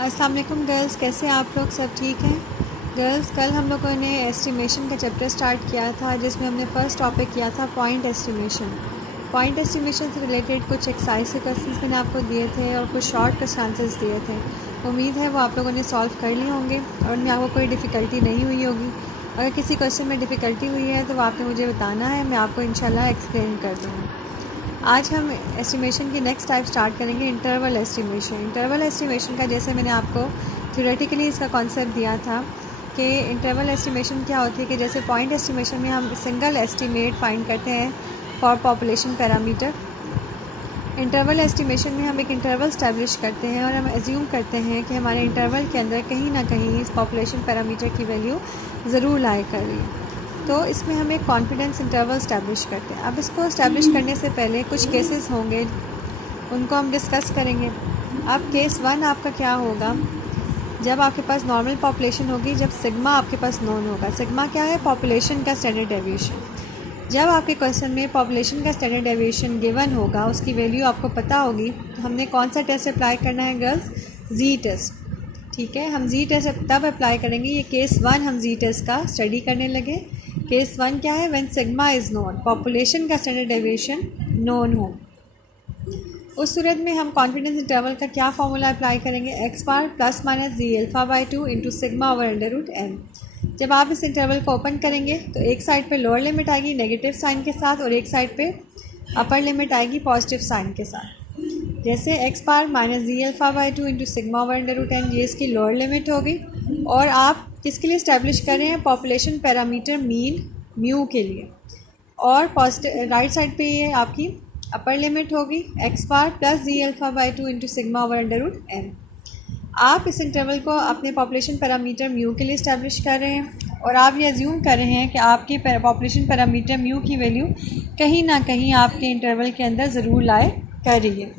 अस्सलाम वालेकुम गर्ल्स, कैसे आप लोग? सब ठीक हैं गर्ल्स? कल हम लोगों ने एस्टिमेशन का चैप्टर स्टार्ट किया था जिसमें हमने फ़र्स्ट टॉपिक किया था पॉइंट एस्टिमेशन। पॉइंट एस्टिमेशन से रिलेटेड कुछ एक्सरसाइज के क्वेश्चंस मैंने आपको दिए थे और कुछ शॉर्ट क्वेश्चन आंसर्स दिए थे। उम्मीद है वो आप लोगों ने सॉल्व कर लिए होंगे और उनमें आपको कोई डिफ़िकल्टी नहीं हुई होगी। अगर किसी क्वेश्चन में डिफ़िकल्टी हुई है तो वो आपने मुझे बताना है, मैं आपको इंशाल्लाह एक्सप्लेन कर दूँगी। आज हम एस्टिमेशन की नेक्स्ट टाइप स्टार्ट करेंगे, इंटरवल एस्टिमेशन। इंटरवल एस्टिमेशन का जैसे मैंने आपको थ्योरेटिकली इसका कॉन्सेप्ट दिया था कि इंटरवल एस्टिमेशन क्या होती है कि जैसे पॉइंट एस्टिमेशन में हम सिंगल एस्टिमेट फाइंड करते हैं for population parameter. Interval estimation में हम एक इंटरवल स्टैब्लिश करते हैं और हम एज्यूम करते हैं कि हमारे इंटरवल के अंदर कहीं ना कहीं इस पॉपुलेशन पैरामीटर की वैल्यू ज़रूर लाई कर रही है। तो इसमें हम एक कॉन्फिडेंस इंटरवल स्टैब्लिश करते हैं। अब इसको स्टैब्लिश करने से पहले कुछ केसेस होंगे, उनको हम डिस्कस करेंगे। अब केस 1 आपका क्या होगा, जब आपके पास नॉर्मल पॉपुलेशन होगी, जब सिग्मा आपके पास नोन होगा। सिग्मा क्या है? पॉपुलेशन का स्टैंडर्ड डेविएशन। जब आपके क्वेश्चन में पॉपुलेशन का स्टैंडर्ड डेविएशन गिवन होगा, उसकी वैल्यू आपको पता होगी, तो हमने कौन सा टेस्ट अप्लाई करना है गर्ल्स? जी टेस्ट। ठीक है, हम जी टेस्ट तब अप्लाई करेंगे, ये केस 1 हम जी टेस्ट का स्टडी करने लगे। केस 1 क्या है? When sigma is known, population का स्टैंडर्ड डेविएशन नोन हो। उस सूरत में हम कॉन्फिडेंस इंटरवल का क्या फार्मूला अप्लाई करेंगे? X bar plus minus Z alpha by 2 into sigma over under root n. जब आप इस इंटरवल को ओपन करेंगे तो एक साइड पे लोअर लिमिट आएगी नेगेटिव साइन के साथ और एक साइड पे अपर लिमिट आएगी पॉजिटिव साइन के साथ। जैसे x bar minus Z alpha by 2 into sigma over under root n, ये इसकी लोअर लिमिट होगी। और आप किसके लिए इस्टेब्लिश कर रहे हैं? पॉपुलेशन पैरामीटर मीन म्यू के लिए। और पॉजिटिव राइट साइड पे ये आपकी अपर लिमिट होगी x bar plus Z alpha by 2 into sigma over under root n. आप इस इंटरवल को अपने पॉपुलेशन पैरामीटर म्यू के लिए इस्टेब्लिश कर रहे हैं और आप ये अज्यूम कर रहे हैं कि आपके पॉपुलेशन पैरामीटर म्यू की वैल्यू कहीं ना कहीं आपके इंटरवल के अंदर ज़रूर लाए कर रही है।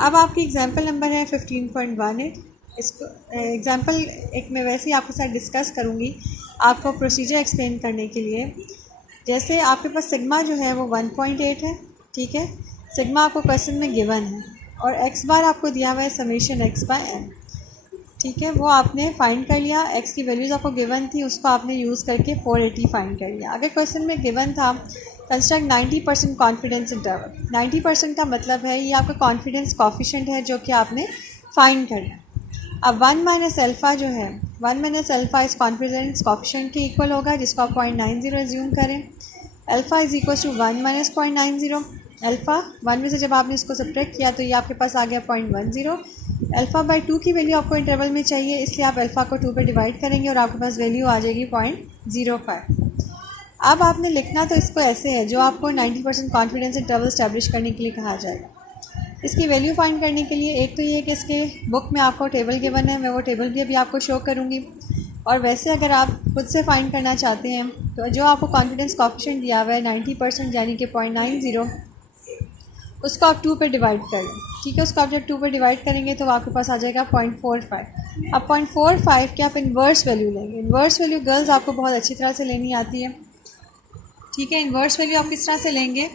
अब आपकी एग्जांपल नंबर है 15.18। इसको एग्जांपल एक मैं वैसे ही आपके साथ डिस्कस करूँगी आपको प्रोसीजर एक्सप्लेन करने के लिए। जैसे आपके पास सिग्मा जो है वो 1.8 है, ठीक है। सिग्मा आपको क्वेश्चन में गिवन है और एक्स बार आपको दिया हुआ है समेशन एक्स बाय एन, ठीक है। वो आपने फाइंड कर लिया, एक्स की वैल्यूज़ आपको गिवन थी, उसको आपने यूज़ करके 480 फाइंड कर लिया। अगर क्वेश्चन में गिवन था कंस्ट्रक्ट 90% कॉन्फिडेंस इंटरवल। 90% का मतलब है ये आपका कॉन्फिडेंस कॉफिशेंट है जो कि आपने फाइंड करना। अब 1 माइनस अल्फ़ा जो है, 1 माइनस अल्फ़ा इस कॉन्फिडेंस कॉफिशेंट के इक्वल होगा जिसको आप 0.90 एज्यूम करें। Alpha is equal to 1 minus 0.90। Alpha 1 में से जब आपने इसको सब्ट्रैक्ट किया तो ये आपके पास आ गया 0.10। अल्फ़ा बाई 2 की वैल्यू आपको इंटरवल में चाहिए, इसलिए आप अल्फ़ा को 2 पे डिवाइड करेंगे और आपके पास वैल्यू आ जाएगी 0.05। अब आपने लिखना तो इसको ऐसे है जो आपको 90% कॉन्फिडेंस इंटरवल स्टैब्लिश करने के लिए कहा जाएगा। इसकी वैल्यू फाइंड करने के लिए एक तो ये कि इसके बुक में आपको टेबल गिवन है, मैं वो टेबल भी अभी आपको शो करूँगी। और वैसे अगर आप खुद से फाइंड करना चाहते हैं तो जो आपको कॉन्फिडेंस कॉफिशेंट दिया हुआ है 90% यानी कि 0.90, उसको आप 2 पे डिवाइड कर लें, ठीक है। उसको आप जब 2 पे डिवाइड करेंगे तो आपके पास आ जाएगा 0.45। अब 0.45 के आप इन्वर्स वैल्यू लेंगे। इन्वर्स वैल्यू गर्ल्स आपको बहुत अच्छी तरह से लेनी आती है, ठीक है। इन्वर्स वैल्यू आप किस तरह से लेंगे?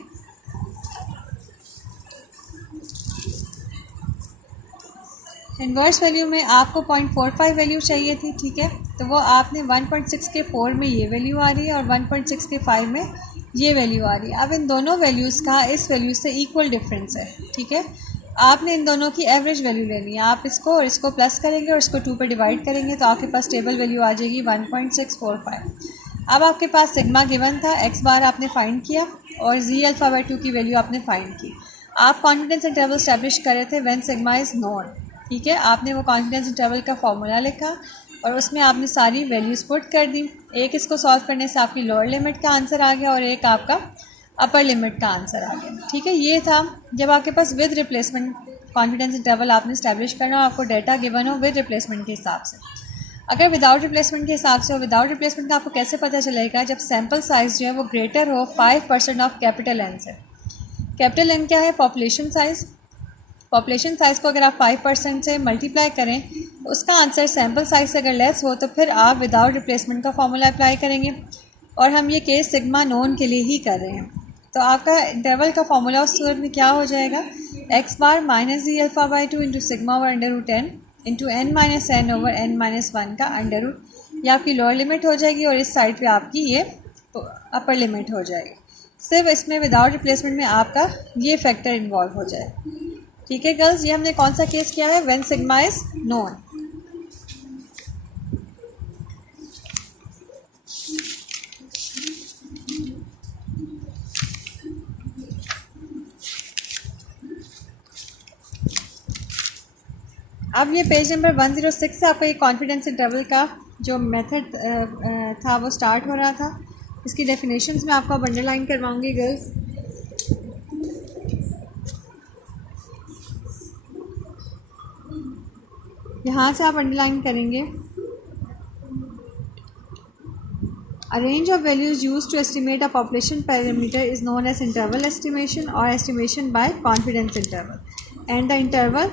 इन्वर्स वैल्यू में आपको 0.45 वैल्यू चाहिए थी, ठीक है। तो वो आपने 1.6 के 4 में ये वैल्यू आ रही है और 1.6 के 5 में ये वैल्यू आ रही है। अब इन दोनों वैल्यूज़ का इस वैल्यू से इक्वल डिफरेंस है, ठीक है। आपने इन दोनों की एवरेज वैल्यू लेनी है। आप इसको और इसको प्लस करेंगे और इसको 2 पे डिवाइड करेंगे तो आपके पास टेबल वैल्यू आ जाएगी 1.645। अब आपके पास सिग्मा गिवन था, एक्स बार आपने फाइंड किया और जी अल्फ़ा बाई 2 की वैल्यू आपने फाइंड की। आप कॉन्फिडेंस इंटरवल स्टैब्लिश कर रहे थे व्हेन सिग्मा इज़ नोन, ठीक है। आपने वो कॉन्फिडेंस इंटरवल का फॉर्मूला लिखा और उसमें आपने सारी वैल्यूज़ पुट कर दी। एक इसको सॉल्व करने से आपकी लोअर लिमिट का आंसर आ गया और एक आपका अपर लिमिट का आंसर आ गया, ठीक है। ये था जब आपके पास विद रिप्लेसमेंट कॉन्फिडेंस इंटरवल आपने स्टैब्लिश करना हो, आपको डाटा गिवन हो विद रिप्लेसमेंट के हिसाब से। अगर विदाउट रिप्लेसमेंट के हिसाब से हो, विदाउट रिप्लेसमेंट का आपको कैसे पता चलेगा? जब सैम्पल साइज़ जो है वो ग्रेटर हो 5% ऑफ कैपिटल एन से। कैपिटल एन क्या है? Population size. पॉपुलेशन साइज़ को अगर आप 5% से मल्टीप्लाई करें तो उसका आंसर सैम्पल साइज़ से अगर लेस हो तो फिर आप विदाउट रिप्लेसमेंट का फॉर्मूला अप्लाई करेंगे। और हम ये केस सिग्मा नोन के लिए ही कर रहे हैं। तो आपका इंटरवल का फॉर्मूला उस सूरत में क्या हो जाएगा, x bar minus Z alpha by 2 into sigma over under root n into n minus n over n minus 1 का अंडर रूट, ये आपकी लोअर लिमिट हो जाएगी और इस साइड पे आपकी ये अपर लिमिट हो जाएगी। सिर्फ इसमें विदाउट रिप्लेसमेंट में आपका ये फैक्टर इन्वॉल्व हो जाए। ठीक है गर्ल्स, ये हमने कौन सा केस किया है, व्हेन सिग्मा इज नोन। अब ये पेज नंबर 106 से आपका ये कॉन्फिडेंस इंटरवल का जो मेथड था वो स्टार्ट हो रहा था। इसकी डेफिनेशंस मैं आपको अंडरलाइन करवाऊंगी गर्ल्स। यहाँ से आप अंडरलाइन करेंगे, A range of values used to estimate a population parameter is known as interval estimation or estimation by confidence interval, and the interval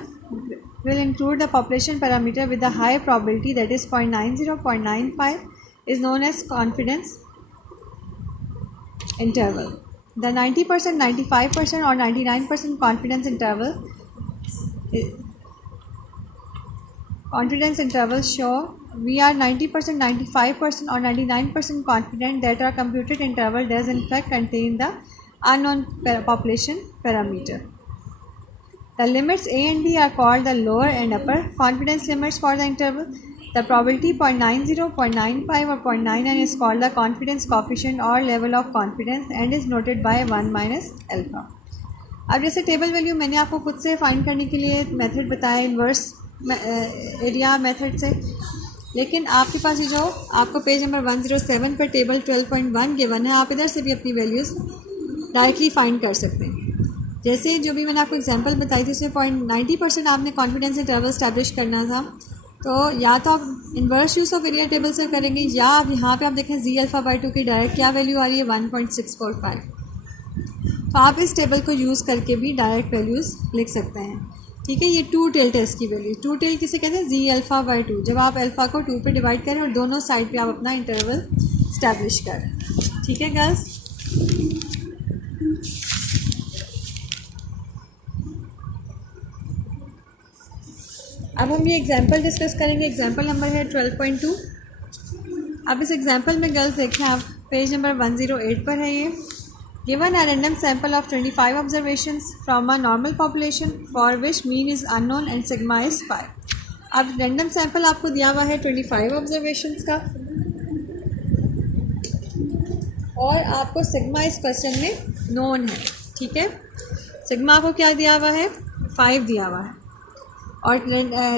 will include the population parameter with a high probability, that is 0.90, 0.95 is known as confidence interval. The 90%, 95% or 99% confidence intervals show we are 90%, 95% or 99% confident that our computed interval does in fact contain the unknown population parameter. The limits A and B are called the lower and upper confidence limits for the interval. The probability 0.90, 0.95 or 0.99 is called the confidence coefficient or level of confidence and is noted by 1 minus alpha. अब जैसे table value मैंने आपको खुद से find करने के लिए method बताया इन्वर्स एरिया मेथड से, लेकिन आपके पास ये जो आपको पेज नंबर 107 पर टेबल 12.1 गिवन है, आप इधर से भी अपनी वैल्यूज़ डायरेक्टली फाइंड कर सकते हैं। जैसे जो भी मैंने आपको एग्जांपल बताई थी उसमें 0.90% आपने कॉन्फिडेंस इंटरवल स्टैब्लिश करना था, तो या तो आप inverse use of area table से करेंगे या आप यहाँ पे आप देखें जी अल्फ़ा बाई 2 की डायरेक्ट क्या वैल्यू आ रही है 1.645, तो आप इस टेबल को यूज़ करके भी डायरेक्ट वैल्यूज़ लिख सकते हैं। ठीक है, ये टू टेल टेस्ट की वैल्यू, टू टेल किसे कहते हैं, जी अल्फ़ा बाई 2, जब आप अल्फ़ा को 2 पे डिवाइड करें और दोनों साइड पे आप अपना इंटरवल स्टैब्लिश करें। ठीक है गर्ल्स, अब हम ये एग्जांपल डिस्कस करेंगे। एग्जांपल नंबर है 12.2। अब इस एग्जांपल में गर्ल्स देखें आप, पेज नंबर 108 पर है ये। Given a random sample of 25 observations from a normal population for which mean is unknown and sigma is 5। अब random sample आपको दिया हुआ है 25 observations का और आपको sigma इस क्वेश्चन में known है। ठीक है, sigma आपको क्या दिया हुआ है, 5 दिया हुआ है और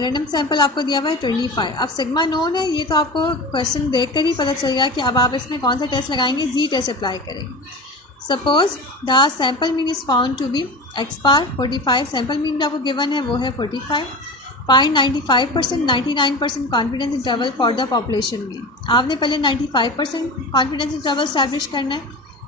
random sample आपको दिया हुआ है 25। अब sigma known है, ये तो आपको क्वेश्चन देख कर ही पता चल गया कि अब आप इसमें कौन सा टेस्ट लगाएंगे, जी टेस्ट अप्लाई करेंगे। Suppose the sample mean is found to be x bar 45, sample mean आपको गिवन है वो है 45। Find 95%, 99% confidence interval for the population mean. आपने पहले 95% कॉन्फिडेंस इंटरवल स्टैब्लिश करना है,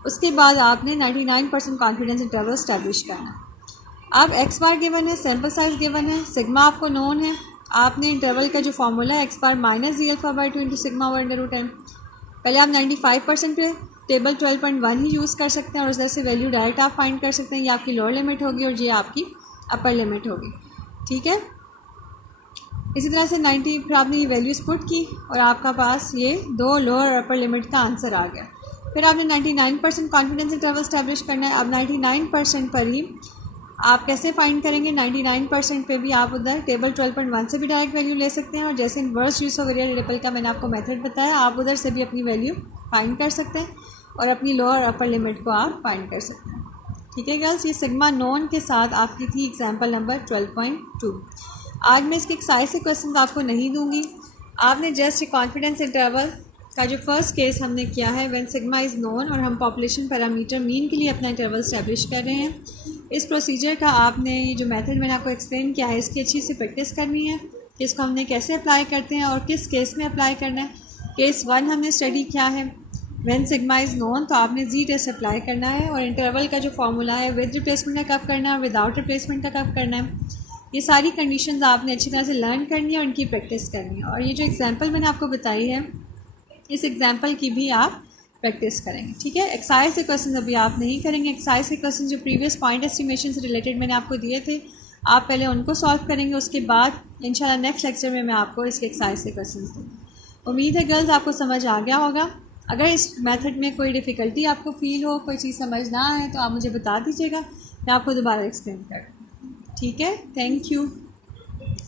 उसके बाद आपने 99% कॉन्फिडेंस इंटरवल स्टैब्लिश करना है। अब एक्स बार गिवन है, सैम्पल साइज गिवन है, सिग्मा आपको नोन है, आपने इंटरवल का जो फॉर्मूला है x bar minus Z alpha by 2 into sigma over under root n, पहले आप 95% पे टेबल 12.1 ही यूज़ कर सकते हैं और उधर से वैल्यू डायरेक्ट आप फाइंड कर सकते हैं। ये आपकी लोअर लिमिट होगी और ये आपकी अपर लिमिट होगी। ठीक है, इसी तरह से 90 फिर आपने ये वैल्यूज़ पुट की और आपका पास ये दो लोअर और अपर लिमिट का आंसर आ गया। फिर आपने 99% कॉन्फिडेंस इंटरवल स्टैब्लिश करना है। अब 99% पर ही आप कैसे फाइंड करेंगे, 99% पे भी आप उधर टेबल 12.1 से भी डायरेक्ट वैल्यू ले सकते हैं और जैसे inverse use of area table का मैंने आपको मेथड बताया, आप उधर से भी अपनी वैल्यू फाइंड कर सकते हैं और अपनी लोअर अपर लिमिट को आप फाइंड कर सकते हैं। ठीक है गर्ल्स, ये सिग्मा नोन के साथ आपकी थी एग्जांपल नंबर 12.2। आज मैं इसके एक्सरसाइज से क्वेश्चन आपको नहीं दूंगी, आपने जस्ट कॉन्फिडेंस इंटरवल का जो फर्स्ट केस हमने किया है व्हेन सिग्मा इज़ नोन और हम पॉपुलेशन पैरामीटर मीन के लिए अपना इंटरवल स्टैब्लिश कर रहे हैं, इस प्रोसीजर का आपने ये जो मेथड मैंने आपको एक्सप्लेन किया है इसकी अच्छी से प्रैक्टिस करनी है कि इसको हमने कैसे अप्लाई करते हैं और किस केस में अप्लाई करना है। केस 1 हमने स्टडी किया है व्हेन सिग्मा इज़ नोन, तो आपने जी टेस्ट अप्लाई करना है और इंटरवल का जो फॉर्मूला है विद रिप्लेसमेंट का कब करना है और विदाउट रिप्लेसमेंट का कब करना है, ये सारी कंडीशंस आपने अच्छी तरह से लर्न करनी है और उनकी प्रैक्टिस करनी है। और ये जो एग्जांपल मैंने आपको बताई है, इस एग्जांपल की भी आप प्रैक्टिस करेंगे। ठीक है, एक्सरसाइज के क्वेश्चन अभी आप नहीं करेंगे। एक्सरसाइज के क्वेश्चन जो प्रीवियस पॉइंट एस्टिमेशन से रिलेटेड मैंने आपको दिए थे, आप पहले उनको सॉल्व करेंगे, उसके बाद इंशाल्लाह नेक्स्ट लेक्चर में मैं आपको इसके एक्सरसाइज के क्वेश्चन दूँगी। उम्मीद है गर्ल्स आपको समझ आ गया होगा। अगर इस मेथड में कोई डिफ़िकल्टी आपको फ़ील हो, कोई चीज़ समझ ना आए तो आप मुझे बता दीजिएगा, मैं आपको दोबारा एक्सप्लेन कर दूँ। ठीक है, थैंक यू।